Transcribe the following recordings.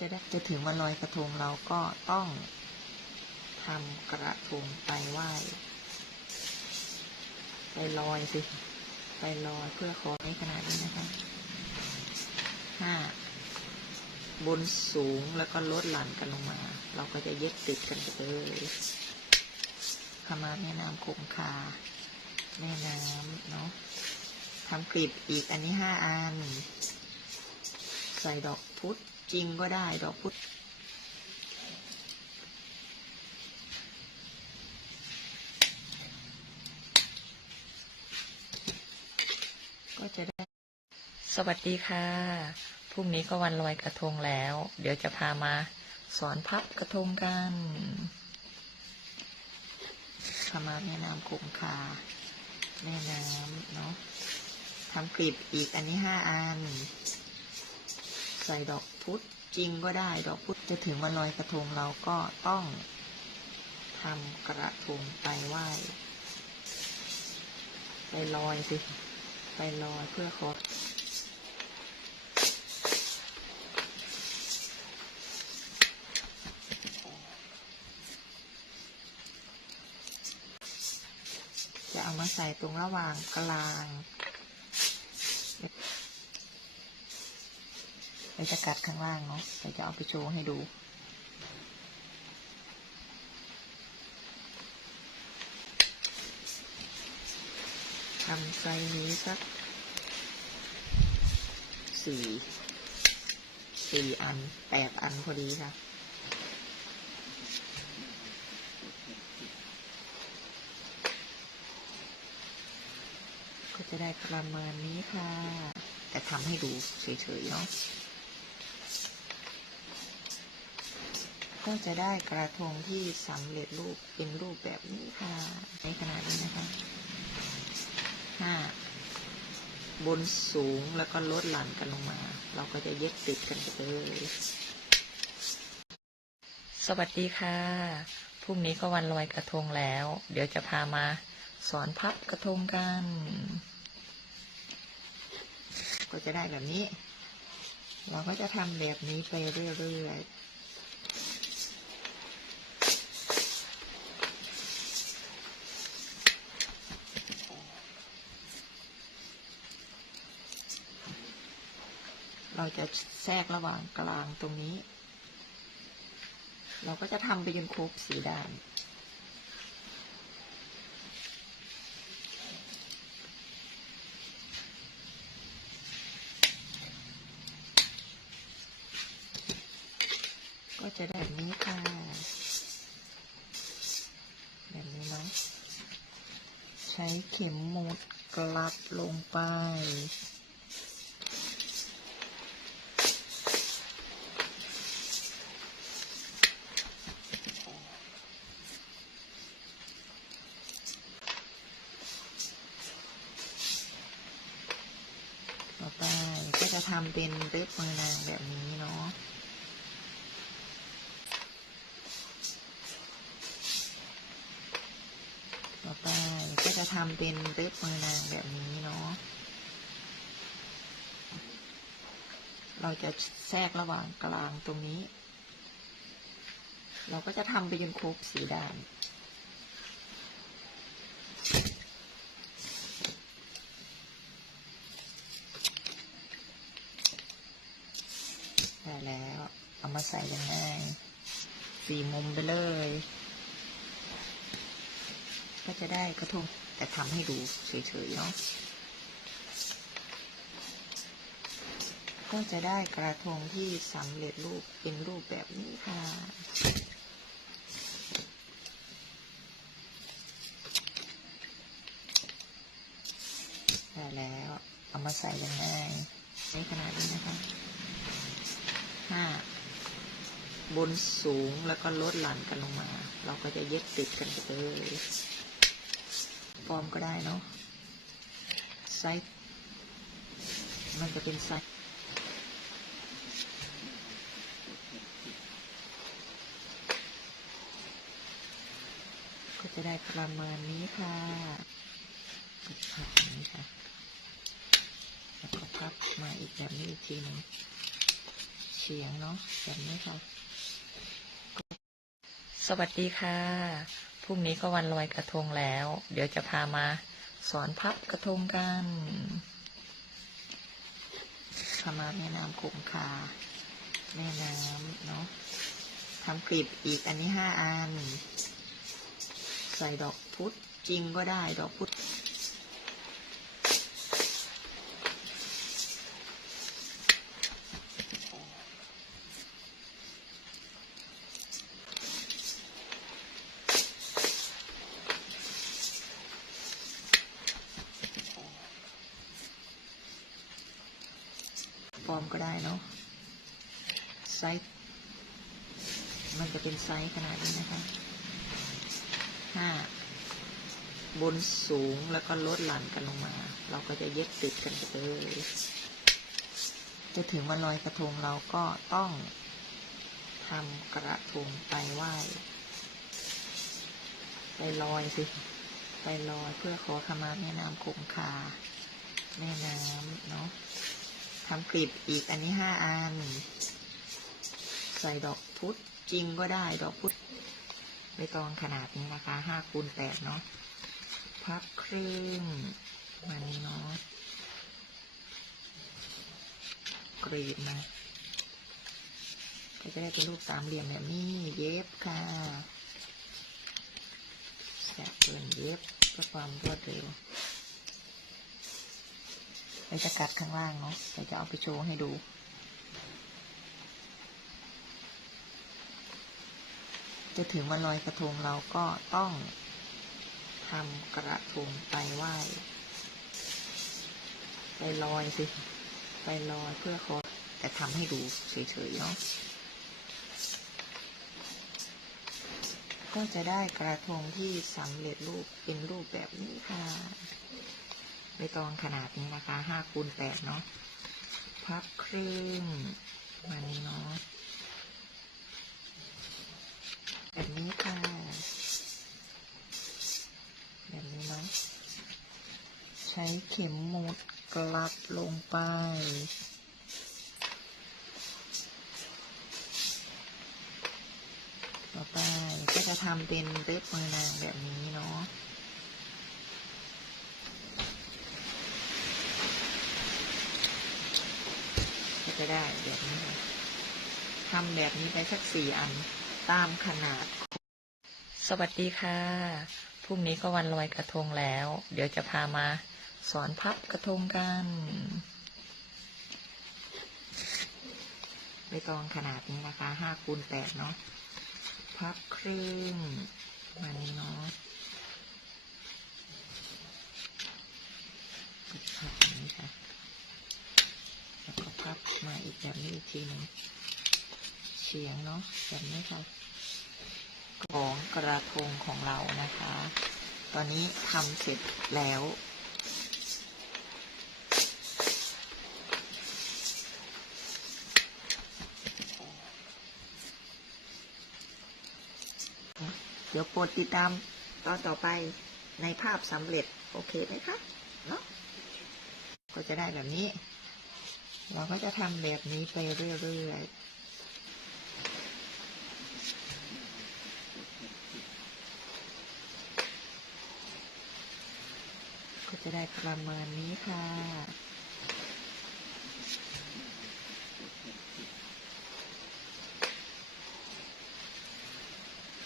จะได้จะถึงวันลอยกระทงเราก็ต้องทำกระทงไปไหว้ไปลอยสิ ไปลอยเพื่อขอให้ขนาดนี้นะคะห้าบนสูงแล้วก็ลดหลั่นกันลงมา เราก็จะเยึดติดกันไปเลยขมาแม่น้ำคงคา แม่น้ำเนาะทำกลีบอีกอันนี้ห้าอัน ใส่ดอกพุธ จริงก็ได้ดอกพุธก็จะได้ สวัสดีค่ะ พรุ่งนี้ก็วันลอยกระทงแล้ว เดี๋ยวจะพามาสอนพับกระทงกันขมาแม่น้ำคงคาแม่น้ำเนาะทำกลีบอีกอันนี้ห้าอัน ใส่ดอก พุธจริงก็ได้ ดอกพุธจะถึงวันลอยกระทงเราก็ต้องทำกระทงไปไหว้ไปลอยสิ ไปลอยเพื่อขอจะเอามาใส่ตรงระหว่างกลาง ดี๋ยวจะกัดข้างล่างเนาะเดี๋ยวจะเอาไปโชว์ให้ดู ทำไซนี้สักสี่สี่อันแปดอันพอดีค่ะก็จะได้ประมาณนี้ค่ะ แต่ทำให้ดูเฉยๆเนาะ ก็จะได้กระทงที่สำเร็จรูปเป็นรูปแบบนี้ค่ะ ในขนาดนี้นะคะห้าบนสูงแล้วก็ลดหลั่นกันลงมา เราก็จะเยึดติดกันไปเลย สวัสดีค่ะ พรุ่งนี้ก็วันลอยกระทงแล้ว เดี๋ยวจะพามาสอนพับกระทงกัน ก็จะได้แบบนี้ เราก็จะทำแบบนี้ไปเรื่อยๆ เราจะแทรกระหว่างกลางตรงนี้ เราก็จะทำไปจนครบสีด้านก็จะแบบนี้ค่ะ แบบนี้เนาะใช้เข็มหมุดกลับลงไป ต่อไปก็ จะทำเป็นเล็บมือนางแบบนี้เนาะต่อไปก็จะทำเป็นเล็บมือนางแบบนี้เนาะเราจะแทรกระหว่างกลางตรงนี้ เราก็จะทำไปจนครบสีด้าน ได้แล้ว เอา มาใส่ยังไงสี่มุมไปเลย ก็จะได้กระทง แต่ทำให้ดูเฉยๆเนาะก็จะได้กระทงที่สำเร็จรูปเป็นรูปแบบนี้ค่ะได้แล้ว เอามาใส่ยังไงในขนาดนี้นะคะห้า บนสูงแล้วก็ลดหลั่นกันลงมา เราก็จะเยึดติดกันไปเลยฟอร์มก็ได้เนาะไซส์มันจะเป็นไซส์ก็จะได้ประมาณนี้ค่ะพับอย่างนี้ค่ะ แล้วก็พับมาอีกแบบนี้อีกทีหนึ่งเฉียงเนาะแบบนี้ค่ะ สวัสดีค่ะ พรุ่งนี้ก็วันลอยกระทงแล้ว เดี๋ยวจะพามาสอนพับกระทงกันพามาแม่น้ำคงคาแม่น้ำเนาะทำกลีบอีกอันนี้ห้าอัน ใส่ดอกพุธจริงก็ได้ดอกพุธ ฟอร์มก็ได้เนาะไซส์มันจะเป็นไซส์ขนาดนี้นะคะห้าบนสูงแล้วก็ลดหลั่นกันลงมา เราก็จะเย็บติดกันไปเลยจะถึงวันลอยกระทงเราก็ต้องทำกระทงไปไหว้ไปลอยสิ ไปลอยเพื่อขอขมาแม่น้ำคงคา แม่น้ำเนาะ ทำกลีบอีกอันนี้ห้าอัน ใส่ดอกพุธจริงก็ได้ดอกพุธใบตองขนาดนี้นะคะห้าคูณแปดเนาะพับครึ่งมานี้เนาะกรีดมาก็จะได้เป็นรูปสามเหลี่ยมแบบนี้ เย็บค่ะแสบเกินเย็บเพื่อความรวดเร็ว เราจะกัดข้างล่างเนาะเราจะเอาไปโชว์ให้ดูจะถึงวันลอยกระทงเราก็ต้องทำกระทงไปไหว้ไปลอยสิ ไปลอยเพื่อขอแต่ทำให้ดูเฉยๆเนาะก็จะได้กระทงที่สำเร็จรูปเป็นรูปแบบนี้ค่ะ ใบตองขนาดนี้นะคะห้าคูณแปดเนาะ พับครึ่งมานี้เนาะ แบบนี้ค่ะ แบบนี้เนาะ ใช้เข็มหมุดกลับลงไปต่อไปก็จะทำเป็นเล็บมือนางแบบนี้เนาะ ก็จะได้แบบนี้ค่ะทำแบบนี้ไปสักสี่อันตามขนาด สวัสดีค่ะ พรุ่งนี้ก็วันลอยกระทงแล้ว เดี๋ยวจะพามาสอนพับกระทงกันใบตองขนาดนี้นะคะห้าคูณแปดเนาะ พับครึ่งมานี้เนาะ พับอย่างนี้ค่ะแล้วก็พับมาอีกแบบนี้อีกทีหนึ่งเฉียงเนาะแบบนี้ค่ะของกระทงของเรานะคะ ตอนนี้ทำเสร็จแล้วเดี๋ยวโปรดติดตามตอนต่อไปในภาพสำเร็จ โอเคไหมคะ เนาะก็จะได้แบบนี้ เราก็จะทำแบบนี้ไปเรื่อยๆก็จะได้ประมาณนี้ค่ะ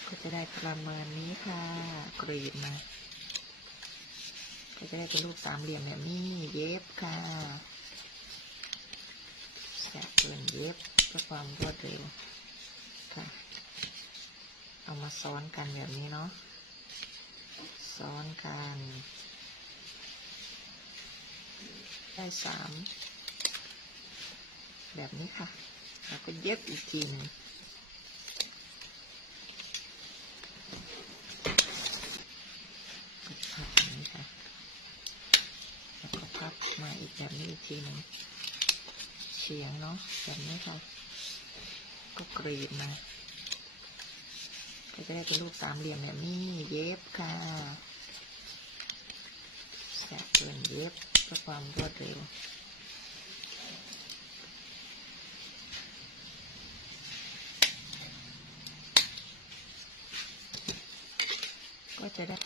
ก็จะได้ประมาณนี้ค่ะ กรีดมา ก็จะได้เป็นรูปสามเหลี่ยมแบบนี้ เย็บค่ะ แสบเกินเย็บเพื่อความรวดเร็วค่ะ เอามาซ้อนกันแบบนี้เนาะ ซ้อนกัน ได้สาม แบบนี้ค่ะ แล้วก็เย็บอีกทีหนึ่งพับนี้ค่ะ แล้วก็พับมาอีกแบบนี้อีกทีหนึ่ง เฉียงเนาะแบบนี้คะก็กรีดมาก็จะได้เป็นรูปสามเหลี่ยมแบบนี้ เย็บค่ะจะเกินเย็บเพื่อความรวดเร็วก็จะได้